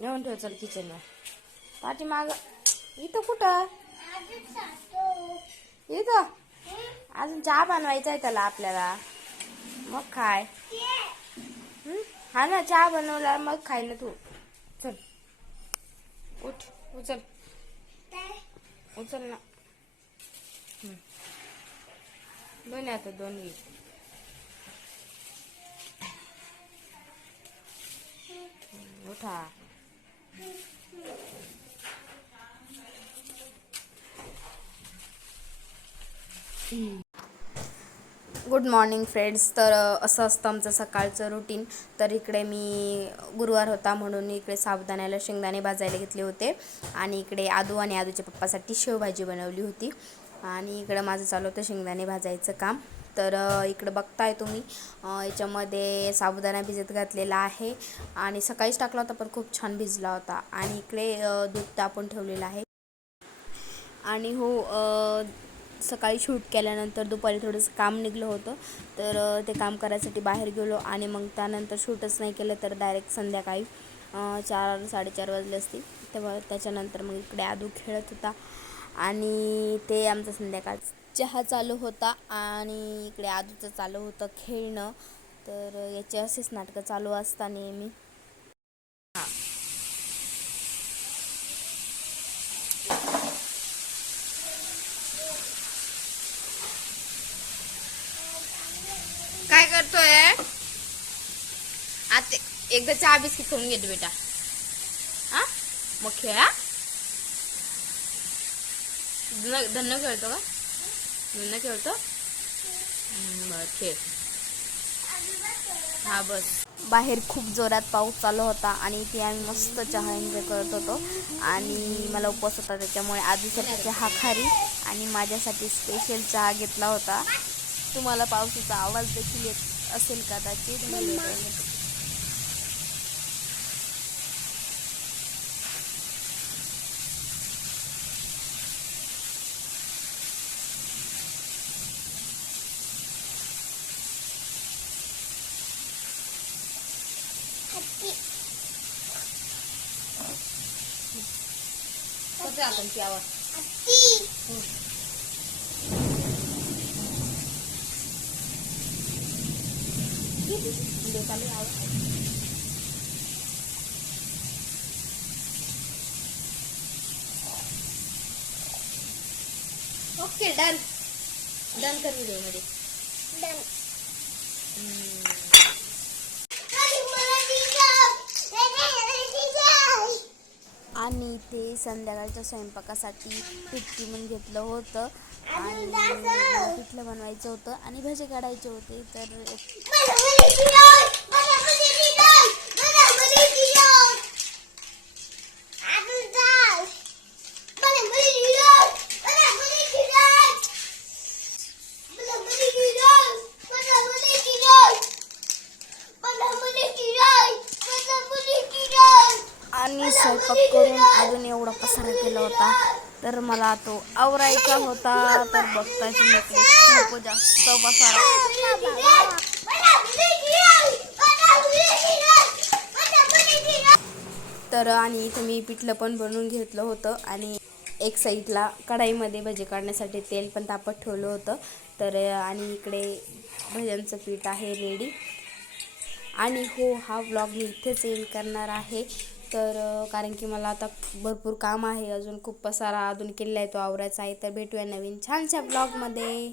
नेऊन ठेव चल किचनवर पाठीमाग. इथं कुठं? इथं? अजून चहा बनवायचा आहे त्याला आपल्याला. मग खाय. हा? ना चहा बनवला मग खाय ना तू. चल. उठ उचल. उचल ना. दोन आता दोन घे उठा. Good morning friends. तर असं असतं आमचं सकाळचं रुटीन. तर इकडे मी गुरुवार होता म्हणून इकडे साबुदाण्याला शेंगदाणे भाजायला घेतले होते. आणि इकडे आदू आणि आदूच्या पप्पासाठी शेवभाजी बनवली होती. आणि इकडं माझं चालू होतं शेंगदाणे भाजायचं काम. तर इकडं बघताय तुम्ही. याच्यामध्ये साबुदाणा भिजत घातलेला आहे आणि सकाळीच टाकला होता पण खूप छान भिजला होता. आणि इकडे दूध तापून ठेवलेलं आहे. आणि हो सकाळी शूट केल्यानंतर दुपारी थोडंसं काम निघलं होतं. तर ते काम करायसाठी बाहेर गेलो आणि मग त्यानंतर शूटच नाही केलं तर डायरेक्ट संध्याकाळी चार साडेचार वाजले असतील. तेव्हा त्याच्यानंतर मग इकडे आदू खेळत होता. आणि ते आमचं संध्याकाळचं चहा चालू होता आणि इकडे आजूचं चालू होतं खेळणं. तर याचे असेच नाटकं चालू असता नेहमी. काय करतोय? आता एकदा चहा बिस्किट करून घेतो बेटा. हा? मग खेळा. धन धन्न खेळतो का? धन्न खेळतो बरं खेळ हा बस. बाहेर खूप जोरात पाऊस चालू होता आणि इथे आम्ही मस्त चहा एन्जॉय करत होतो. आणि मला उपवास होता त्याच्यामुळे आधीसाठी चहा खारी आणि माझ्यासाठी स्पेशल चहा घेतला होता. तुम्हाला पावसाचा आवाज देखील येत असेल कदाचित. Kau Udah kali. Oke, okay, done. Done kan udah, Done. Hmm. आणि ते संध्याकाळच्या स्वयंपाकासाठी पिठली म्हणून घेतलं होतं. आणि पिठलं बनवायचं होतं आणि भजे काढायचे होते. तर आणि स्वयंपाक करून अजून एवढा पसारा केला होता. तर मला तो आवरायचा होता. तर बघताय तुम्ही खूप जास्त पसारा तर आणि इथं मी पिठलं पण बनवून घेतलं होतं. आणि एक साईडला कढाईमध्ये भजे काढण्यासाठी तेल पण तापत ठेवलं होतं. तर आणि इकडे भज्यांचं पीठ आहे रेडी आणि हो हा व्लॉग मी इथेच एंड करणार आहे. तर कारण की मला आता भरपूर काम आहे. अजून खूप पसारा अजून केलेला आहे तो आवरायचा आहे. तर भेटूया नवीन छानशा ब्लॉगमध्ये